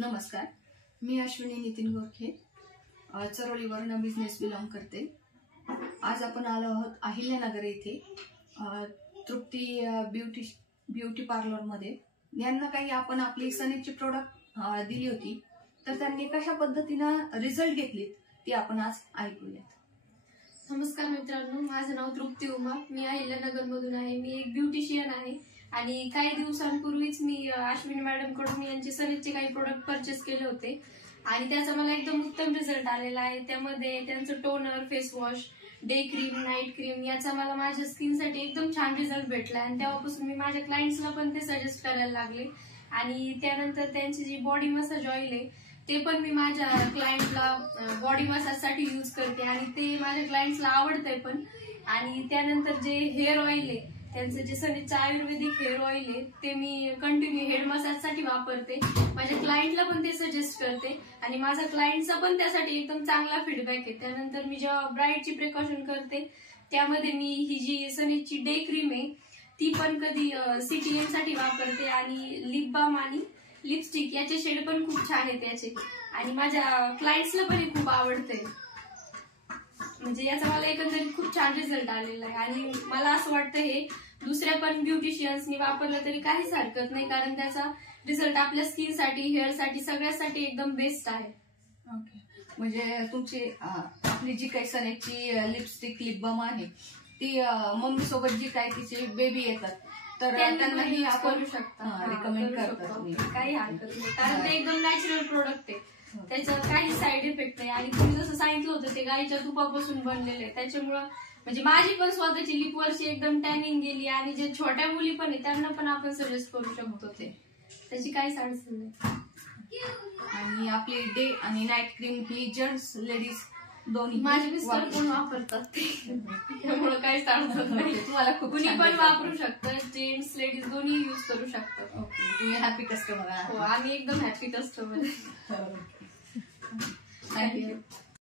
नमस्कार, मी Ashwini Nitin Gorkhe, चरोलीवरून business belong करते। आज आपण आलो आहोत अहिल्यानगर येथे तृप्ती ब्युटी पार्लर मध्ये। यांना काही आपण आपली सनेची प्रोडक्ट दिली होती, तर त्यांनी कशा पद्धतीने रिझल्ट घेतले ते आपण आज ऐकूया। नमस्कार मित्रांनो, माझं नाव तृप्ती उमा, मी अहिल्यानगर मधून आहे। मी एक ब्युटिशियन आहे आणि काही दिवसांपूर्वीच मी अश्विनी मॅडम कडून यांचे सनेचे काही प्रोडक्ट परचेस केले होते आणि त्याचा मला एकदम उत्तम रिझल्ट आलेला आहे। त्यामध्ये त्यांचं toner, face wash, day cream, night cream याचा मला माझ्या स्किनसाठी एकदम छान रिझल्ट भेटला आणि तेव्हापासून मी माझ्या क्लायंट्सला पण ते सजेस्ट करायला लागले। आणि त्यानंतर त्यांची जी बॉडी मसाज ऑइल आहे ते पण मी माझ्या क्लायंटला बॉडी मसाजसाठी यूज करते आणि ते माझ्या क्लायंट्सला आवडतंय पण। आणि त्यानंतर जे हेअर ऑइल आहे, त्यांचं जे सनेचं आयुर्वेदिक हेअर ऑइल आहे ते मी कंटिन्यू हेड मसाजसाठी वापरते, माझ्या क्लायंटला पण ते सजेस्ट करते आणि माझा क्लायंटचा पण त्यासाठी एकदम चांगला फीडबॅक आहे। त्यानंतर मी जेव्हा ब्राईडची प्रिकॉशन करते त्यामध्ये मी ही जी सनेची डे क्रीम आहे ती पण कधी CTN साठी वापरते आणि लिप बाम आणि लिपस्टिक याचे शेड पण खूप छान आहेत याचे आणि माझ्या क्लायंट्सला पण हे खूप आवडते। म्हणजे याचा मला एकंदरीत खूप छान रिझल्ट आलेला आहे आणि मला असं वाटतं हे दुसऱ्या पण ब्युटिशियन्सनी वापरलं तरी काहीच हरकत नाही, कारण त्याचा रिझल्ट आपल्या स्किनसाठी, हेअरसाठी, सगळ्यासाठी एकदम बेस्ट आहे। ओके, म्हणजे तुमची आपली जी काही सनेची लिपस्टिक, लिप बाम आहे ती मम्मी सोबत जी काही तिचे बेबी येतात तर त्यांनाही आपण रिकमेंड करतो, काही हरकत नाही, कारण ते एकदम नॅचरल प्रोडक्ट आहे, त्याच्यावर काही साईड इफेक्ट नाही। आणि तुम्ही जसं सांगितलं होतं ते गाईच्या तुपापासून बनलेले आहे, त्याच्यामुळं म्हणजे माझी पण स्वतःची लिपवरची एकदम टॅनिंग गेली आणि जे छोट्या मुली पण आहे त्यांना पण आपण सजेस्ट करू शकतो, त्याची काहीच अडचण नाही। आणि आपली डे आणि नाईट क्रीम ही जेंट्स लेडीज दोन्ही, माझे मिस्टर पण वापरतात त्यामुळे काहीच अडचण नाही, तुम्हाला खूप कुणी पण वापरू शकतं, जेंट्स लेडीज दोन्ही युज करू शकतात। ओके, तुम्ही हॅपी कस्टमर आहात? हो, आम्ही एकदम हॅपी कस्टमर। थँक्यू।